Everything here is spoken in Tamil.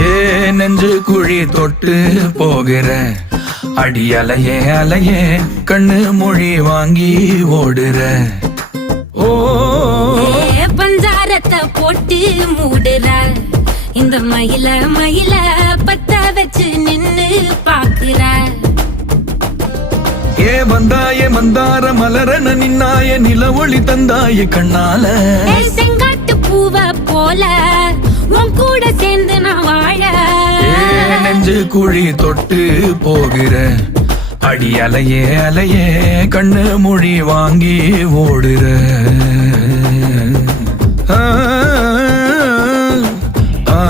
ஏ நெஞ்சு குழி தொட்டு போகிற அடி அலையே அலையே கண்ணு மொழி வாங்கி ஓடுற. ஓ பஞ்சாரத்தை போட்டு மூடுற இந்த மயில மயில பத்த வச்சு நின்னு பாக்குற. ஏ வந்தாய மந்தார மலரன நின்னாய நில ஒளி தந்தாய கண்ணால. செங்காட்டு பூவ போல உன் கூட சேர்ந்து நான் வாழ. நெஞ்சு குழி தொட்டு போகிற அடி அலையே அலையே கண்ணு மொழி வாங்கி ஓடுற. ஆ ஆ